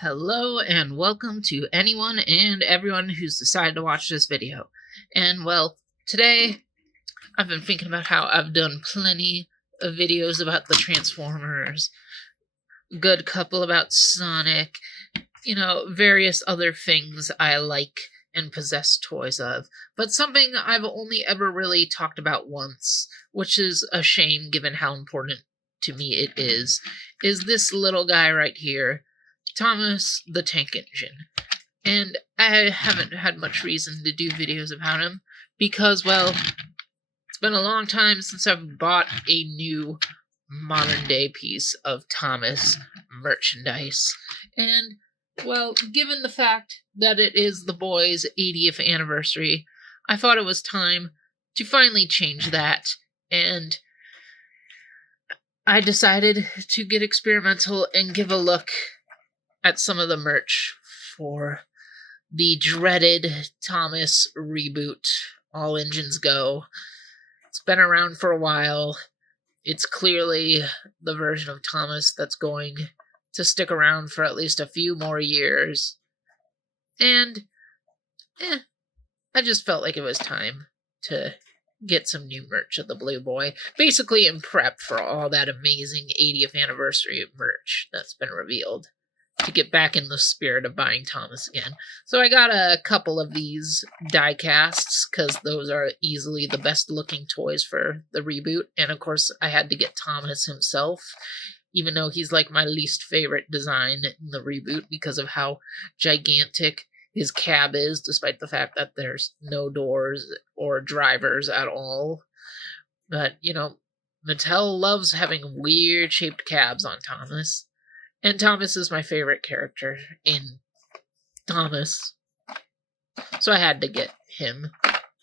Hello and welcome to anyone and everyone who's decided to watch this video. And well, today I've been thinking about how I've done plenty of videos about the Transformers, a good couple about Sonic, various other things I like and possess toys of. But something I've only ever really talked about once, which is a shame given how important to me it is this little guy right here, Thomas the Tank Engine. And I haven't had much reason to do videos about him because, well, it's been a long time since I've bought a new modern day piece of Thomas merchandise. And, well, given the fact that it is the boy's 80th anniversary, I thought it was time to finally change that. And I decided to get experimental and give a look at some of the merch for the dreaded Thomas reboot, All Engines Go. It's been around for a while. It's clearly the version of Thomas that's going to stick around for at least a few more years. And, I just felt like it was time to get some new merch of the Blue Boy. Basically in prep for all that amazing 80th anniversary merch that's been revealed, to get back in the spirit of buying Thomas again. So I got a couple of these die casts, because those are easily the best looking toys for the reboot. And of course, I had to get Thomas himself, even though he's like my least favorite design in the reboot because of how gigantic his cab is, despite the fact that there's no doors or drivers at all. But, Mattel loves having weird shaped cabs on Thomas. And Thomas is my favorite character in Thomas. So I had to get him,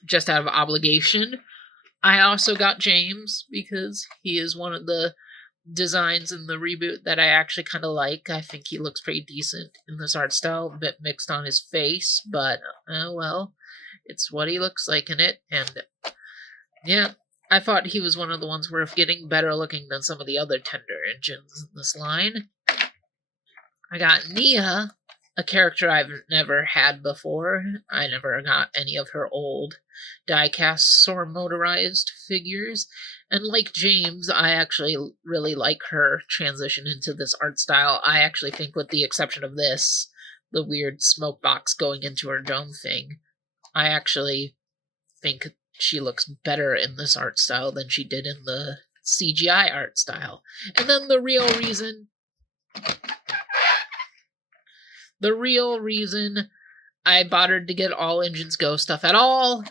just out of obligation. I also got James, because he is one of the designs in the reboot that I actually kind of like. I think he looks pretty decent in this art style, a bit mixed on his face, but, well, it's what he looks like in it. And, yeah, I thought he was one of the ones worth getting, better looking than some of the other tender engines in this line. I got Nia, a character I've never had before. I never got any of her old die-cast or motorized figures. And like James, I actually really like her transition into this art style. I actually think, with the exception of this, the weird smoke box going into her dome thing, I actually think she looks better in this art style than she did in the CGI art style. And then the real reason I bothered to get All Engines Go stuff at all,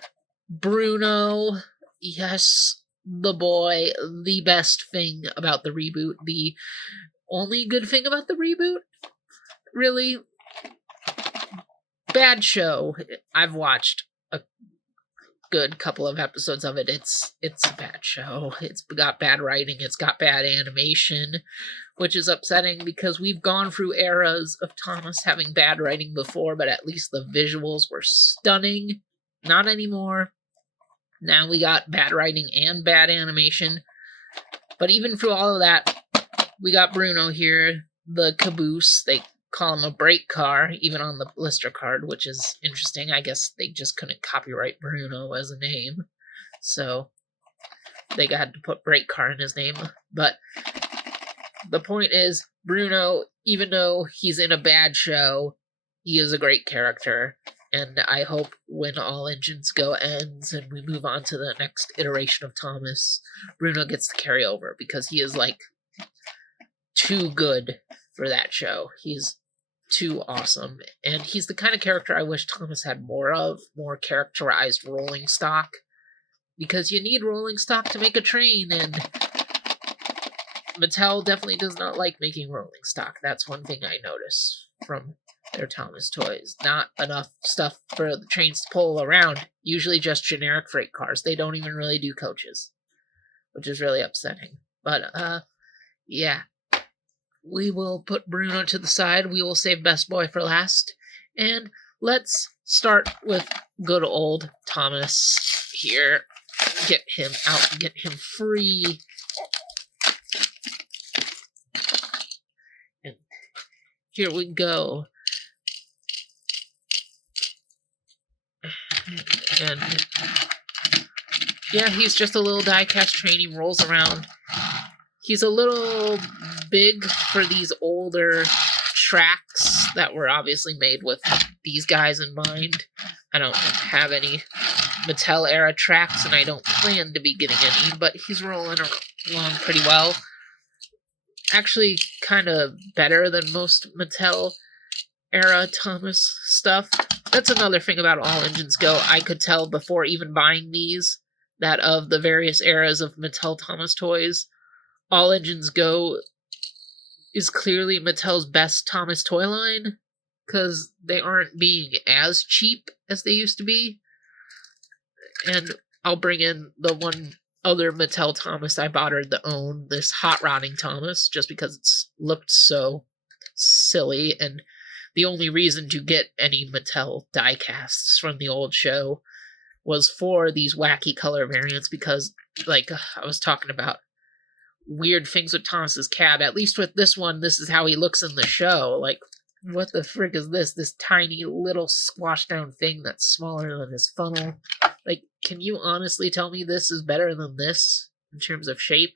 Bruno, yes, the boy, the best thing about the reboot, the only good thing about the reboot, really. Bad show. I've watched a good couple of episodes of it. It's a bad show. It's got bad writing, it's got bad animation, which is upsetting because we've gone through eras of Thomas having bad writing before, but at least the visuals were stunning. Not anymore. Now we got bad writing and bad animation. But even through all of that, we got Bruno here, the caboose. They call him a brake car, even on the blister card, which is interesting. I guess they just couldn't copyright Bruno as a name, so they had to put brake car in his name. But the point is, Bruno, even though he's in a bad show, he is a great character. And I hope when All Engines Go ends and we move on to the next iteration of Thomas, Bruno gets to carry over, because he is, like, too good for that show. He's too awesome. And he's the kind of character I wish Thomas had more of, more characterized rolling stock. Because you need rolling stock to make a train, and Mattel definitely does not like making rolling stock. That's one thing I notice from their Thomas toys. Not enough stuff for the trains to pull around. Usually just generic freight cars. They don't even really do coaches, which is really upsetting. But, yeah. We will put Bruno to the side. We will save Best Boy for last. And let's start with good old Thomas here. Get him out, get him free. And here we go. And yeah, he's just a little die-cast train. He rolls around. He's a little big for these older tracks that were obviously made with these guys in mind. I don't have any Mattel era tracks, and I don't plan to be getting any, but he's rolling along pretty well. Actually, kind of better than most Mattel era Thomas stuff. That's another thing about All Engines Go. I could tell before even buying these that of the various eras of Mattel Thomas toys, All Engines Go is clearly Mattel's best Thomas toy line, because they aren't being as cheap as they used to be. And I'll bring in the one other Mattel Thomas I bought her to own, this Hot Rodding Thomas, just because it's looked so silly, and the only reason to get any Mattel die-casts from the old show was for these wacky color variants, because, like I was talking about, weird things with Thomas's cat. At least with this one, this is how he looks in the show. Like, what the frick is this? This tiny little squashed down thing that's smaller than his funnel. Like, can you honestly tell me this is better than this in terms of shape?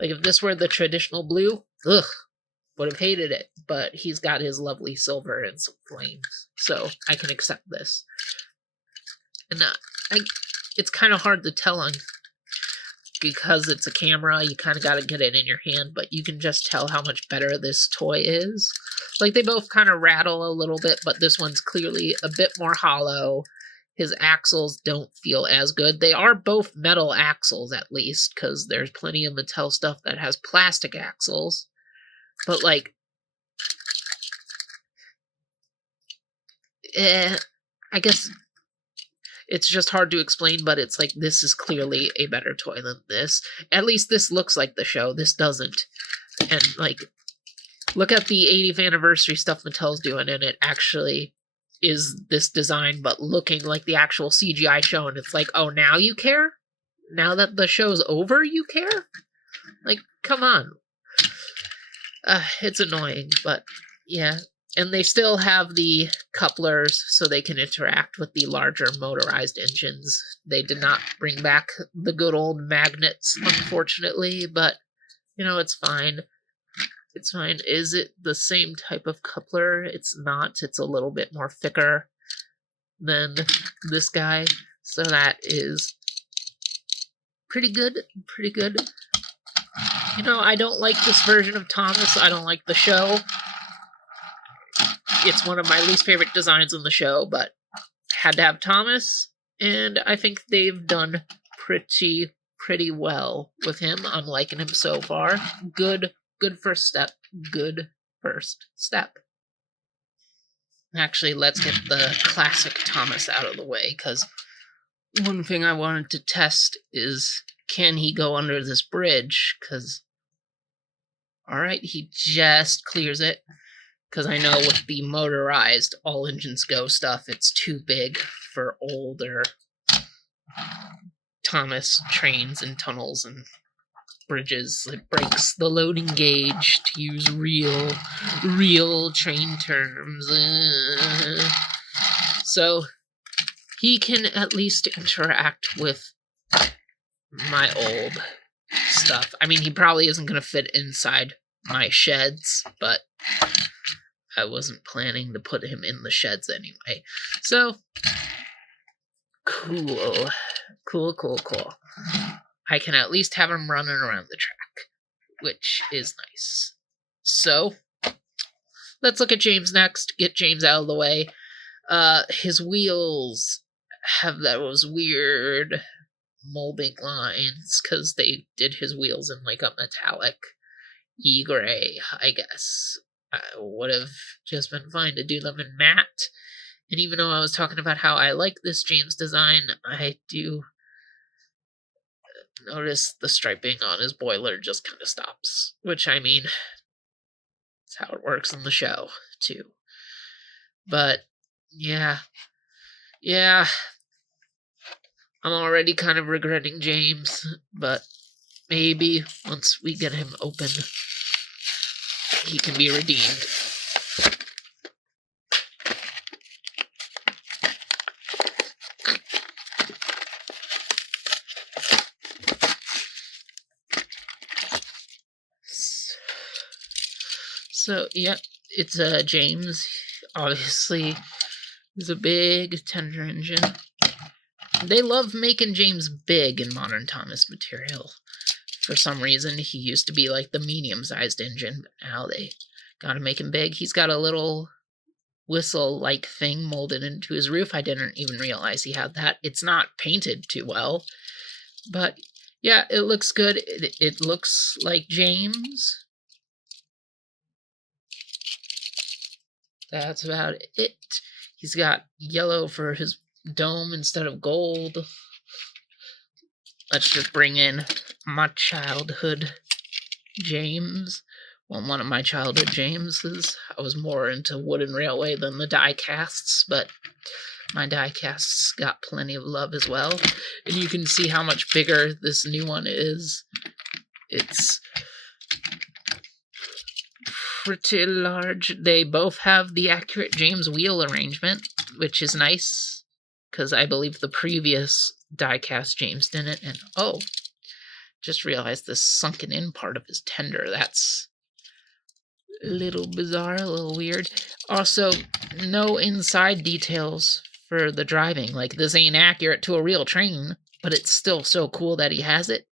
Like, if this were the traditional blue, ugh, would have hated it. But he's got his lovely silver and some flames, so I can accept this. And it's kind of hard to tell on, because it's a camera, you kind of got to get it in your hand, but you can just tell how much better this toy is. Like, they both kind of rattle a little bit, but this one's clearly a bit more hollow. His axles don't feel as good. They are both metal axles, at least, because there's plenty of Mattel stuff that has plastic axles. But, like, I guess it's just hard to explain, but it's like, this is clearly a better toy than this. At least this looks like the show. This doesn't. And, like, look at the 80th anniversary stuff Mattel's doing, and it actually is this design, but looking like the actual CGI show, and it's like, oh, now you care? Now that the show's over, you care? Like, come on. It's annoying, but yeah. And they still have the couplers so they can interact with the larger motorized engines. They did not bring back the good old magnets, unfortunately, but, you know, it's fine. It's fine. Is it the same type of coupler? It's not. It's a little bit more thicker than this guy, so that is pretty good. Pretty good. You know, I don't like this version of Thomas. I don't like the show. It's one of my least favorite designs in the show, but had to have Thomas, and I think they've done pretty well with him. I'm liking him so far. Good first step. Good first step. Actually, let's get the classic Thomas out of the way, because one thing I wanted to test is, can he go under this bridge? Because, alright, he just clears it. Because I know with the motorized All Engines Go stuff, it's too big for older Thomas trains and tunnels and bridges. It breaks the loading gauge, to use real train terms. So he can at least interact with my old stuff. I mean, he probably isn't going to fit inside my sheds, but I wasn't planning to put him in the sheds anyway. So, cool. I can at least have him running around the track, which is nice. So, let's look at James next. Get James out of the way. His wheels have those weird molding lines, because they did his wheels in like a metallic E-gray, I guess. I would have just been fine to do them in matte. And even though I was talking about how I like this James design, I do notice the striping on his boiler just kind of stops. Which, I mean, that's how it works in the show, too. But, yeah. I'm already kind of regretting James, but maybe once we get him open, he can be redeemed. So, yeah, it's James. Obviously, he's a big tender engine. They love making James big in Modern Thomas material. For some reason, he used to be like the medium-sized engine, but now they gotta make him big. He's got a little whistle-like thing molded into his roof. I didn't even realize he had that. It's not painted too well, but yeah, it looks good. It looks like James. That's about it. He's got yellow for his dome instead of gold. Let's just bring in my childhood James. Well, one of my childhood Jameses. I was more into wooden railway than the die casts, but my die casts got plenty of love as well. And you can see how much bigger this new one is. It's pretty large. They both have the accurate James wheel arrangement, which is nice, because I believe the previous die-cast James didn't. And oh, just realized this sunken in part of his tender. That's a little bizarre, a little weird. Also, no inside details for the driving. Like, this ain't accurate to a real train, but it's still so cool that he has it.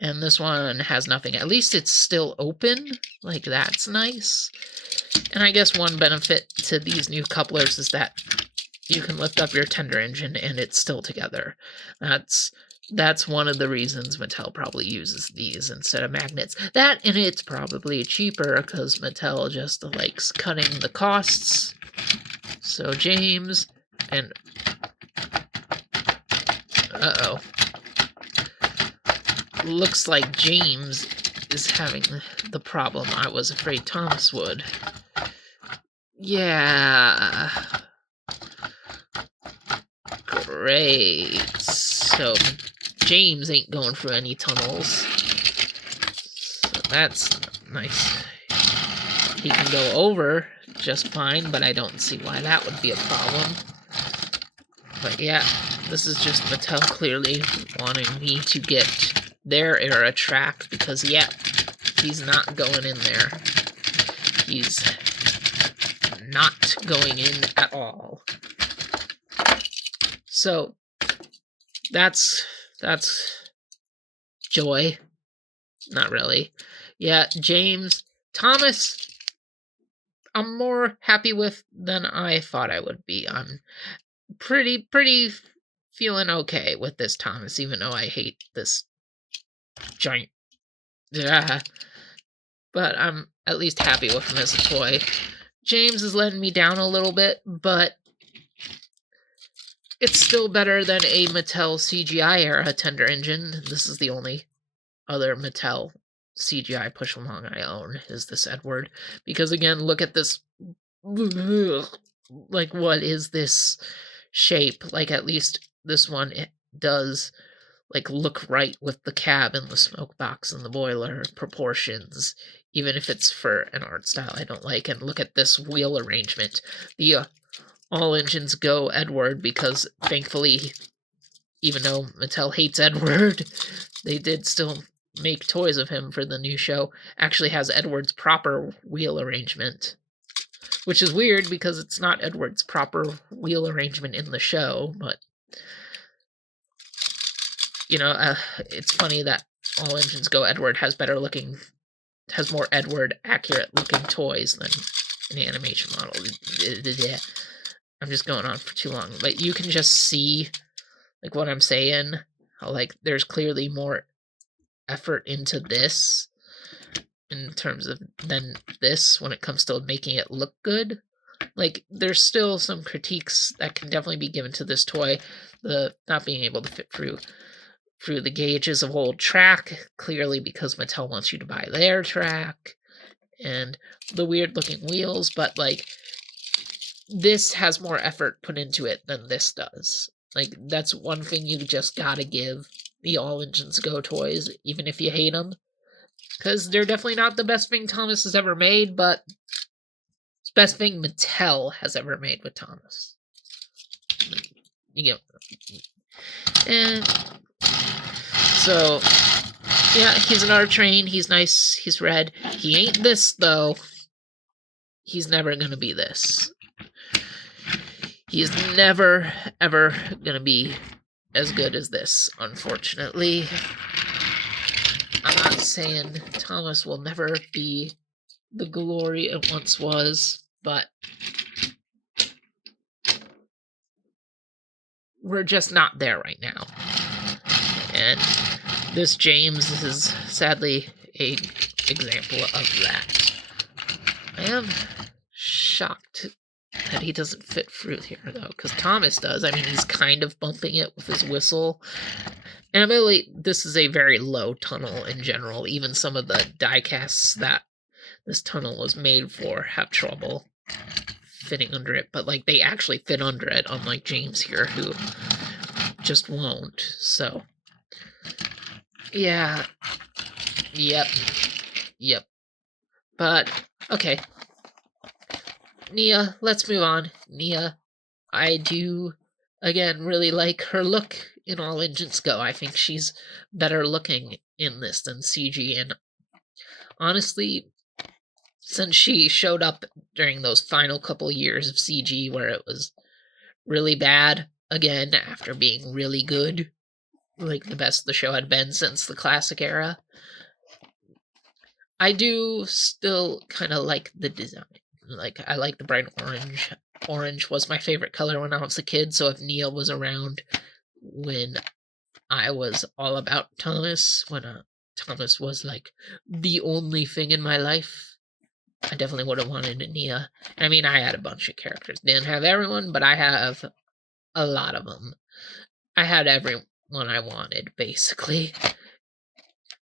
And this one has nothing. At least it's still open. Like, that's nice. And I guess one benefit to these new couplers is that you can lift up your tender engine and it's still together. That's one of the reasons Mattel probably uses these instead of magnets. That, and it's probably cheaper because Mattel just likes cutting the costs. So James and... uh-oh. Looks like James is having the problem I was afraid Thomas would. Yeah. Great. So James ain't going through any tunnels. So that's nice. He can go over just fine, but I don't see why that would be a problem. But yeah, this is just Mattel clearly wanting me to get their era track, because yeah, he's not going in there. He's not going in at all. So that's joy. Not really. Yeah, James. Thomas, I'm more happy with than I thought I would be. I'm pretty feeling okay with this Thomas, even though I hate this giant. Yeah. But I'm at least happy with him as a toy. James is letting me down a little bit, but it's still better than a Mattel CGI era tender engine. This is the only other Mattel CGI push-along I own, is this Edward. Because again, look at this. Like, what is this shape? Like, at least this one, it does like look right with the cab and the smoke box and the boiler proportions, even if it's for an art style I don't like. And look at this wheel arrangement. The all engines go Edward, because thankfully, even though Mattel hates Edward, they did still make toys of him for the new show. Actually has Edward's proper wheel arrangement, which is weird because it's not Edward's proper wheel arrangement in the show, but you know, it's funny that All Engines Go Edward has more Edward accurate looking toys than an animation model. I'm just going on for too long, but you can just see like what I'm saying. How like there's clearly more effort into this in terms of than this when it comes to making it look good. Like, there's still some critiques that can definitely be given to this toy. The not being able to fit through the gauges of old track, clearly because Mattel wants you to buy their track, and the weird looking wheels, but like this has more effort put into it than this does. Like, that's one thing you just gotta give the All Engines Go toys, even if you hate them, because they're definitely not the best thing Thomas has ever made, but it's the best thing Mattel has ever made with Thomas. You know, and so yeah, he's an art train. He's nice. He's red. He ain't this though. he's never going to be this. He's never, ever going to be as good as this, unfortunately. I'm not saying Thomas will never be the glory it once was, but we're just not there right now. And this James is sadly a example of that. I am shocked that he doesn't fit through here, though, because Thomas does. I mean, he's kind of bumping it with his whistle. And admittedly, this is a very low tunnel in general. Even some of the die-casts that this tunnel was made for have trouble fitting under it. But, like, they actually fit under it, unlike James here, who just won't. So, yeah. Yep. But, okay. Nia, let's move on. Nia, I do, again, really like her look in All Engines Go. I think she's better looking in this than CG, and honestly, since she showed up during those final couple years of CG where it was really bad, again, after being really good, like the best the show had been since the classic era, I do still kind of like the design. Like, I like the bright orange. Orange was my favorite color when I was a kid, so if Nia was around when I was all about Thomas, when Thomas was, like, the only thing in my life, I definitely would have wanted a Nia. I mean, I had a bunch of characters. Didn't have everyone, but I have a lot of them. I had everyone I wanted, basically.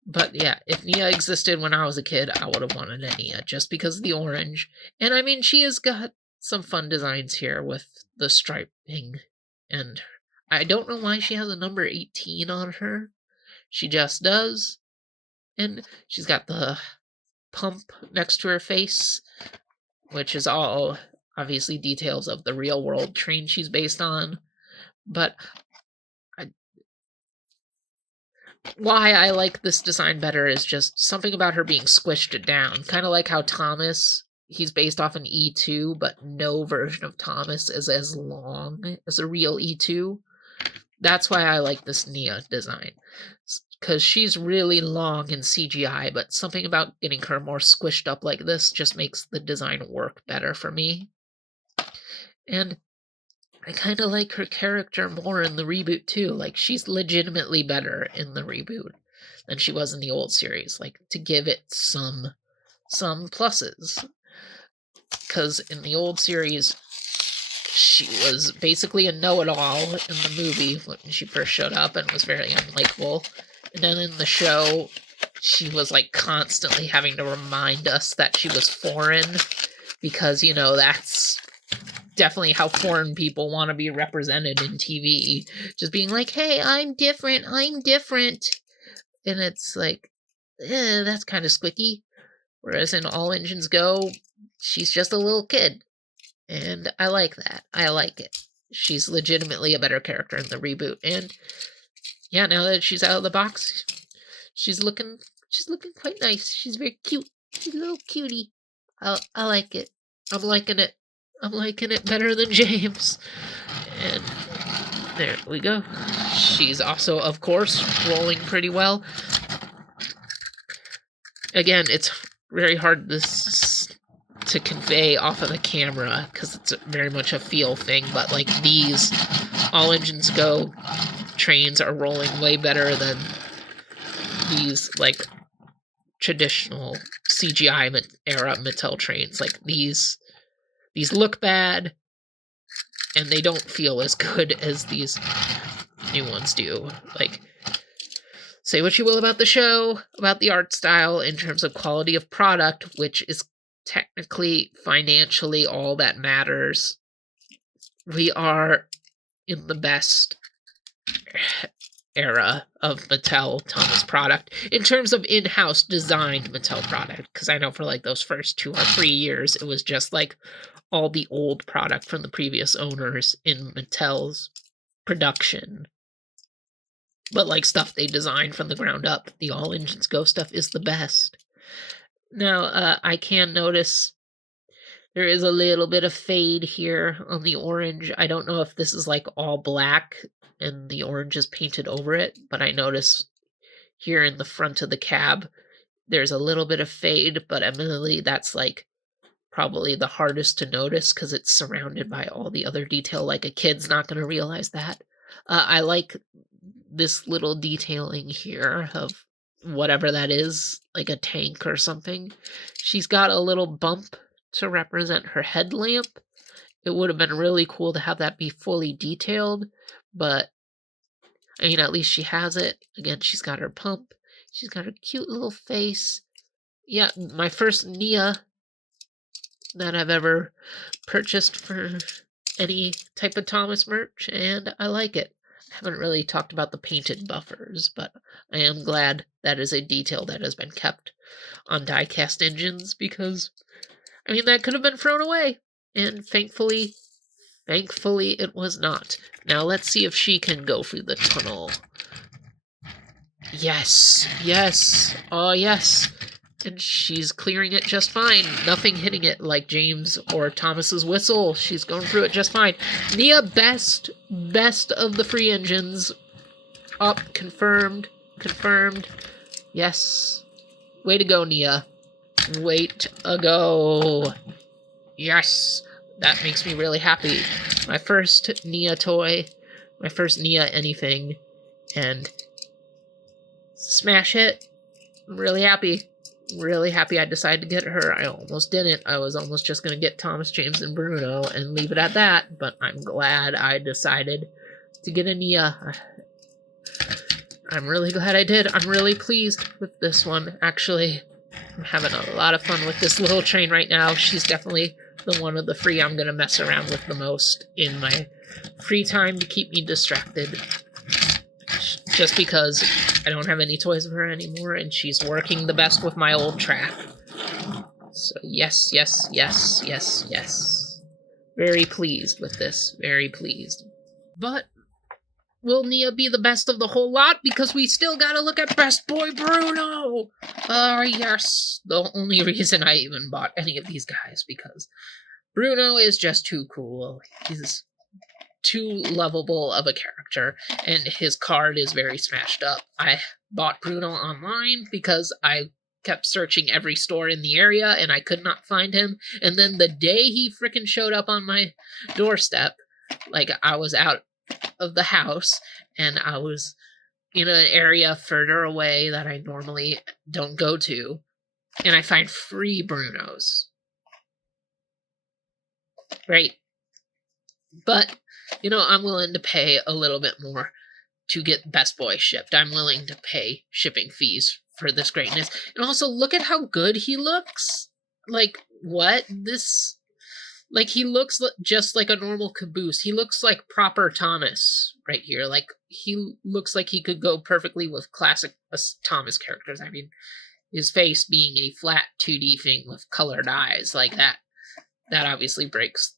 But yeah, if Nia existed when I was a kid, I would have wanted a Nia, just because of the orange. And I mean, she has got some fun designs here with the striping. And I don't know why she has a number 18 on her. She just does. And she's got the pump next to her face, which is all obviously details of the real world train she's based on. But why I like this design better is just something about her being squished down. Kind of like how Thomas, he's based off an E2, but no version of Thomas is as long as a real E2. That's why I like this Nia design. Because she's really long in CGI, but something about getting her more squished up like this just makes the design work better for me. And I kind of like her character more in the reboot, too. Like, she's legitimately better in the reboot than she was in the old series. Like, to give it some pluses. Because in the old series, she was basically a know-it-all in the movie when she first showed up and was very unlikable. And then in the show, she was, like, constantly having to remind us that she was foreign. Because, you know, that's definitely how foreign people want to be represented in TV. Just being like, hey, I'm different. And it's like, that's kind of squicky. Whereas in All Engines Go, she's just a little kid. And I like that. I like it. She's legitimately a better character in the reboot. And yeah, now that she's out of the box, she's looking quite nice. She's very cute. She's a little cutie. I like it. I'm liking it. I'm liking it better than James. And there we go. She's also, of course, rolling pretty well. Again, it's very hard to convey off of the camera because it's very much a feel thing, but like these All Engines Go trains are rolling way better than these like traditional CGI era Mattel trains. Like these look bad, and they don't feel as good as these new ones do. Like, say what you will about the show, about the art style in terms of quality of product, which is technically, financially, all that matters. We are in the best era of Mattel Thomas product in terms of in-house designed Mattel product, because I know for like those first 2 or 3 years it was just like all the old product from the previous owners in Mattel's production, but like stuff they designed from the ground up. The All Engines Go stuff is the best. Now I can notice There is a little bit of fade here on the orange. I don't know if this is like all black and the orange is painted over it, but I notice here in the front of the cab, there's a little bit of fade, but admittedly, that's like probably the hardest to notice because it's surrounded by all the other detail. Like a kid's not going to realize that. I like this little detailing here of whatever that is, like a tank or something. She's got a little bump to represent her headlamp. It would have been really cool to have that be fully detailed, but I mean, at least she has it. Again, she's got her pump. She's got her cute little face. Yeah, my first Nia that I've ever purchased for any type of Thomas merch, and I like it. I haven't really talked about the painted buffers, but I am glad that is a detail that has been kept on die-cast engines because, I mean, that could have been thrown away, and thankfully it was not. Now let's see if she can go through the tunnel. Yes, yes, oh yes. And she's clearing it just fine. Nothing hitting it like James or Thomas's whistle. She's going through it just fine. Nia, best of the free engines. Up, confirmed. Yes. Way to go, Nia. Way to go. Yes. That makes me really happy. My first Nia toy. My first Nia anything. And smash hit. I'm really happy. Really happy I decided to get her. I almost didn't. I was almost just going to get Thomas, James, and Bruno and leave it at that, but I'm glad I decided to get a Nia. I'm really glad I did. I'm really pleased with this one, actually. I'm having a lot of fun with this little train right now. She's definitely the one of the three I'm going to mess around with the most in my free time to keep me distracted. Just because I don't have any toys of her anymore, and she's working the best with my old track. So yes. Very pleased with this. Very pleased. But will Nia be the best of the whole lot? Because we still gotta look at Best Boy Bruno! Yes. The only reason I even bought any of these guys, because Bruno is just too cool. He's too lovable of a character, and his card is very smashed up. I bought Bruno online because I kept searching every store in the area and I could not find him, and then the day he frickin' showed up on my doorstep, like I was out of the house and I was in an area further away that I normally don't go to, and I find free Brunos. Right. But you know, I'm willing to pay a little bit more to get Best Boy shipped. I'm willing to pay shipping fees for this greatness. And also, look at how good he looks. Like, what? Like, he looks just like a normal caboose. He looks like proper Thomas right here. Like, he looks like he could go perfectly with classic Thomas characters. I mean, his face being a flat 2D thing with colored eyes like that. That obviously breaks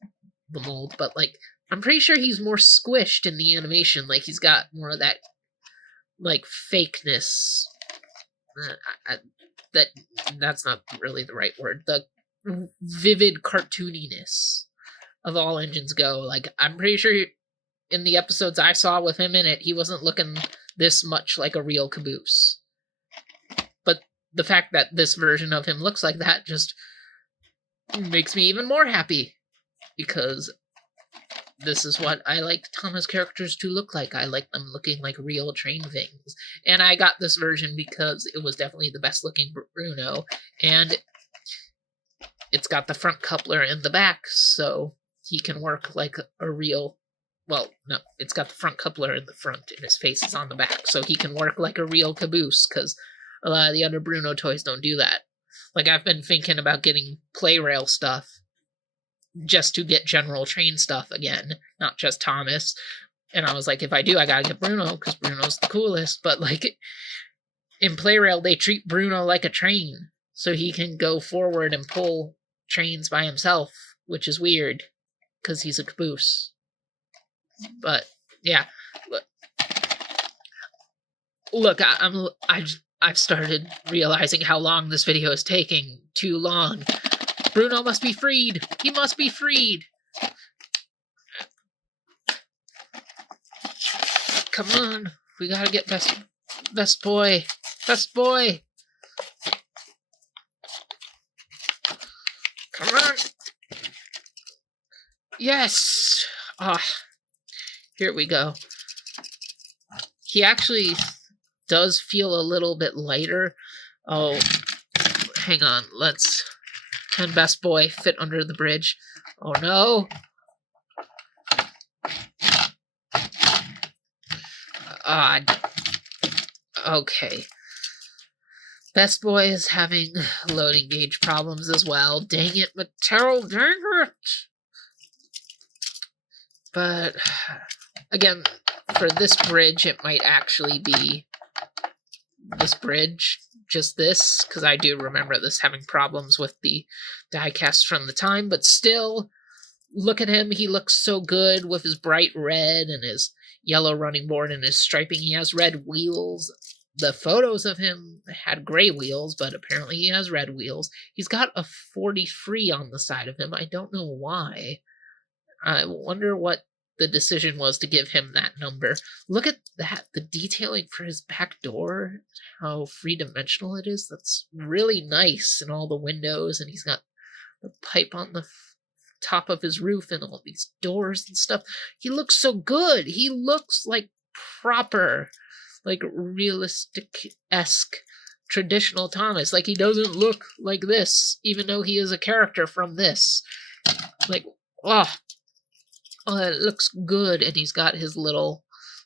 the mold, but, like, I'm pretty sure he's more squished in the animation. Like, he's got more of that, like, fakeness. That's not really the right word. The vivid cartooniness of All Engines Go. Like, I'm pretty sure in the episodes I saw with him in it, he wasn't looking this much like a real caboose. But the fact that this version of him looks like that just makes me even more happy. Because this is what I like Thomas characters to look like. I like them looking like real train things. And I got this version because it was definitely the best looking Bruno. And it's got the front coupler in the back, so he can work like a real... Well, no, it's got the front coupler in the front and his face is on the back, so he can work like a real caboose, because a lot of the other Bruno toys don't do that. Like, I've been thinking about getting play rail stuff just to get general train stuff again, not just Thomas. And I was like, if I do, I gotta get Bruno, because Bruno's the coolest. But, like, in Playrail, they treat Bruno like a train, so he can go forward and pull trains by himself, which is weird, because he's a caboose. But, yeah. Look, I've started realizing how long this video is taking. Too long. Bruno must be freed. He must be freed. Come on. We gotta get best boy. Best boy. Come on. Yes. Ah, here we go. He actually does feel a little bit lighter. Oh, hang on. Can best boy fit under the bridge? Oh no. Okay. Best boy is having loading gauge problems as well. Dang it, Mattel, dang it! But, again, for this bridge, it might actually be this bridge. Just this, because I do remember this having problems with the diecast from the time. But still, look at him. He looks so good with his bright red and his yellow running board and his striping. He has red wheels. The photos of him had gray wheels, but apparently he has red wheels. He's got a 43 on the side of him. I don't know why. I wonder what the decision was to give him that number. Look at that, the detailing for his back door, how three-dimensional it is. That's really nice in all the windows, and he's got the pipe on the top of his roof and all these doors and stuff. He looks so good. He looks like proper, like realistic-esque traditional Thomas. Like, he doesn't look like this, even though he is a character from this. Like, oh, it looks good. And he's got his little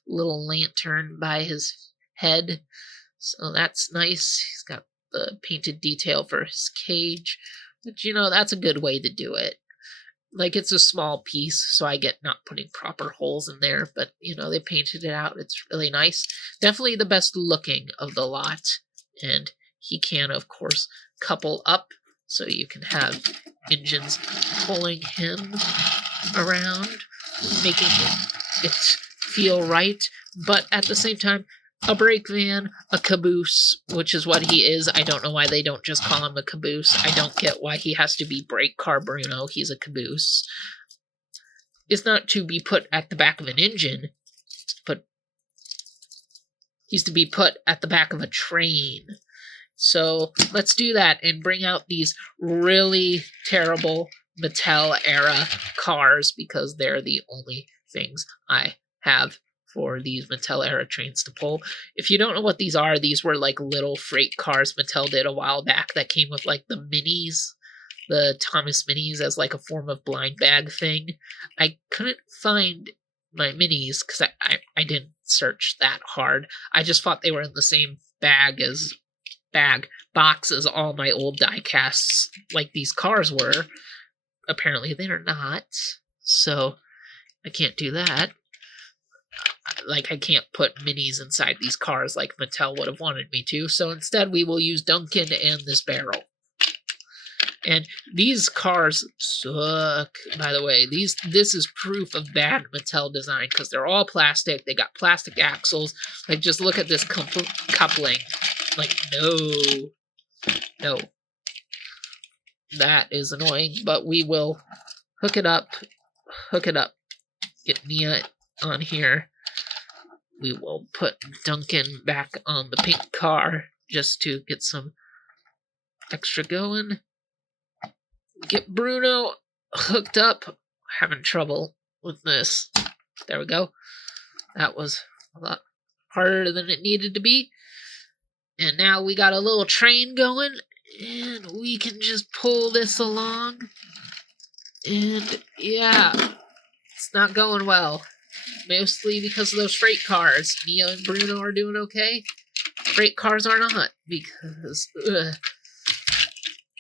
lantern by his head, so that's nice. He's got the painted detail for his cage, which, you know, that's a good way to do it. Like, it's a small piece, so I get not putting proper holes in there, but, you know, they painted it out. It's really nice. Definitely the best looking of the lot. And he can, of course, couple up, so you can have engines pulling him around, making it feel right. But at the same time, a brake van, a caboose, which is what he is. I don't know why they don't just call him a caboose. I don't get why he has to be brake car Bruno. He's a caboose. It's not to be put at the back of an engine, but he's to be put at the back of a train. So let's do that and bring out these really terrible Mattel-era cars, because they're the only things I have for these Mattel-era trains to pull. If you don't know what these were like little freight cars Mattel did a while back that came with like the minis, the Thomas minis, as like a form of blind bag thing. I couldn't find my minis because I didn't search that hard. I just thought they were in the same box as all my old die casts like these cars were. Apparently they're not, so I can't do that. Like, I can't put minis inside these cars like Mattel would have wanted me to, so instead we will use Duncan and this barrel. And these cars suck, by the way. This is proof of bad Mattel design, because they're all plastic. They got plastic axles. Like, just look at this coupling. Like, no. That is annoying, but we will hook it up. Get Nia on here. We will put Duncan back on the pink car just to get some extra going. Get Bruno hooked up. Having trouble with this. There we go. That was a lot harder than it needed to be. And now we got a little train going, and we can just pull this along. And yeah, it's not going well. Mostly because of those freight cars. Mia and Bruno are doing okay. Freight cars are not, because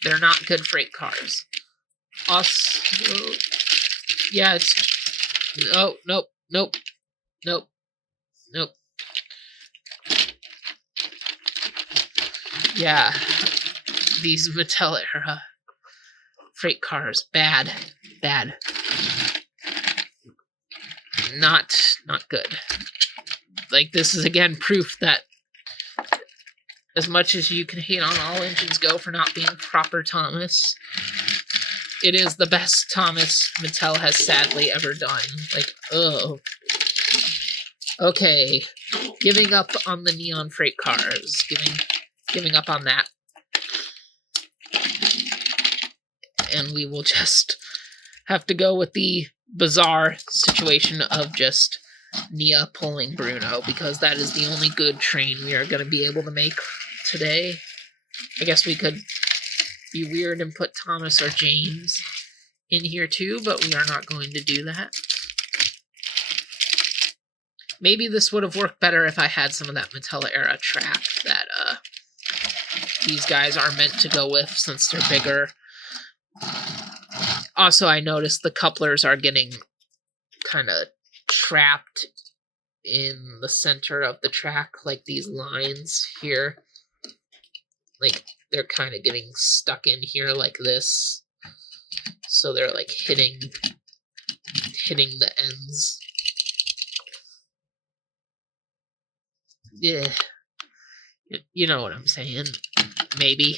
they're not good freight cars. Also, yeah, it's... Oh, nope. Yeah, these Mattel-era freight cars, bad. Not good. Like, this is again proof that as much as you can hate on All Engines Go for not being proper Thomas, it is the best Thomas Mattel has sadly ever done. Like, oh. Okay. Giving up on the neon freight cars. Giving up on that. And we will just have to go with the bizarre situation of just Nia pulling Bruno, because that is the only good train we are going to be able to make today. I guess we could be weird and put Thomas or James in here too, but we are not going to do that. Maybe this would have worked better if I had some of that Mattel era track that these guys are meant to go with, since they're bigger. Also, I noticed the couplers are getting kind of trapped in the center of the track, like these lines here. Like, they're kind of getting stuck in here like this. So they're like hitting the ends. Yeah. You know what I'm saying. Maybe.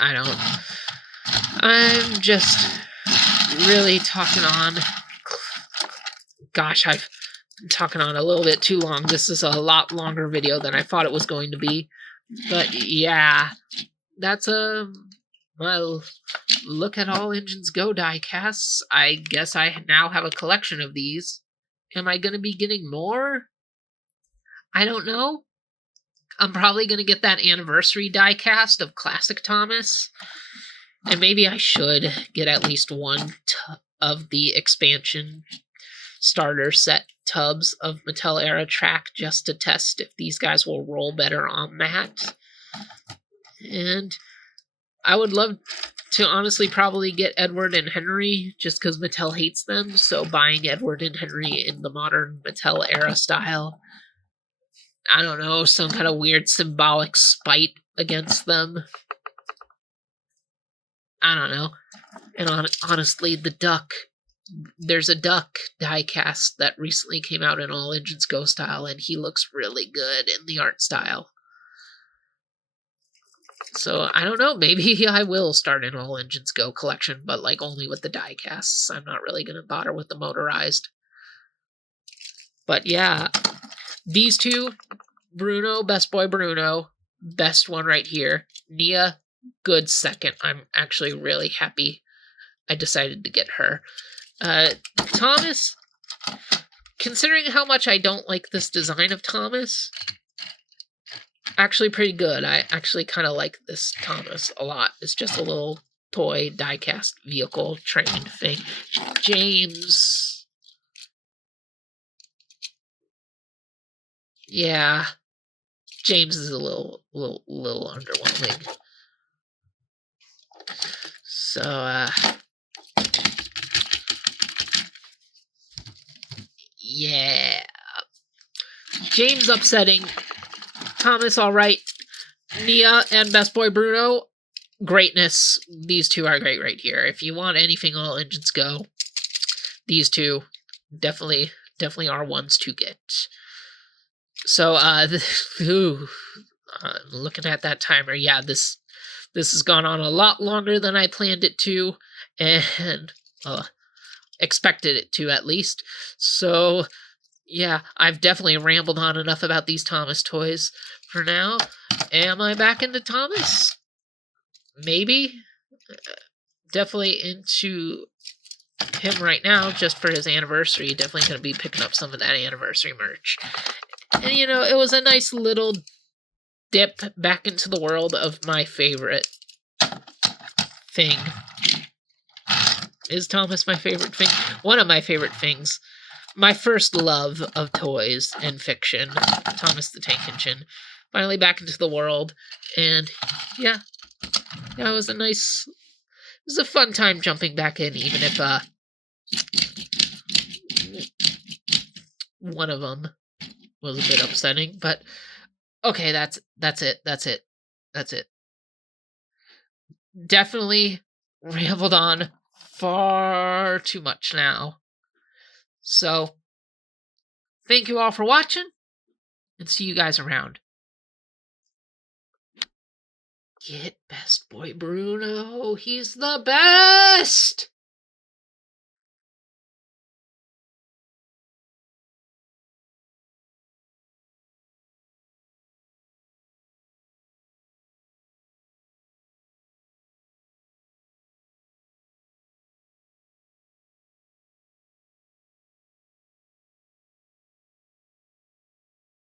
I don't. I'm just really talking on. Gosh, I've been talking on a little bit too long. This is a lot longer video than I thought it was going to be. But yeah, that's well, look at all engines go diecasts. I guess I now have a collection of these. Am I going to be getting more? I don't know. I'm probably going to get that anniversary diecast of Classic Thomas. And maybe I should get at least one of the expansion starter set tubs of Mattel era track, just to test if these guys will roll better on that. And I would love to honestly probably get Edward and Henry, just because Mattel hates them. So buying Edward and Henry in the modern Mattel era style, I don't know, some kind of weird symbolic spite against them. I don't know. And honestly, the duck, there's a duck diecast that recently came out in All Engines Go style, and he looks really good in the art style. So I don't know, maybe I will start an All Engines Go collection, but like only with the diecasts. I'm not really going to bother with the motorized. But yeah, these two, Bruno, Best Boy Bruno, best one right here. Nia, good second. I'm actually really happy I decided to get her. Thomas, considering how much I don't like this design of Thomas, actually pretty good. I actually kind of like this Thomas a lot. It's just a little toy diecast vehicle train thing. James, yeah, James is a little underwhelming. So yeah, James upsetting. Thomas, all right. Nia and Best Boy Bruno, greatness. These two are great right here. If you want anything All Engines Go, these two definitely are ones to get. So, looking at that timer, yeah, this has gone on a lot longer than I planned it to, and expected it to, at least. So, yeah, I've definitely rambled on enough about these Thomas toys for now. Am I back into Thomas? Maybe. Definitely into him right now, just for his anniversary. Definitely going to be picking up some of that anniversary merch. And, you know, it was a nice little dip back into the world of my favorite thing. Is Thomas my favorite thing? One of my favorite things. My first love of toys and fiction. Thomas the Tank Engine. Finally back into the world. And, yeah, it was a nice... It was a fun time jumping back in, even if one of them was a bit upsetting. But okay, that's it. Definitely rambled on far too much now. So, thank you all for watching, and see you guys around. Get best boy Bruno. He's the best.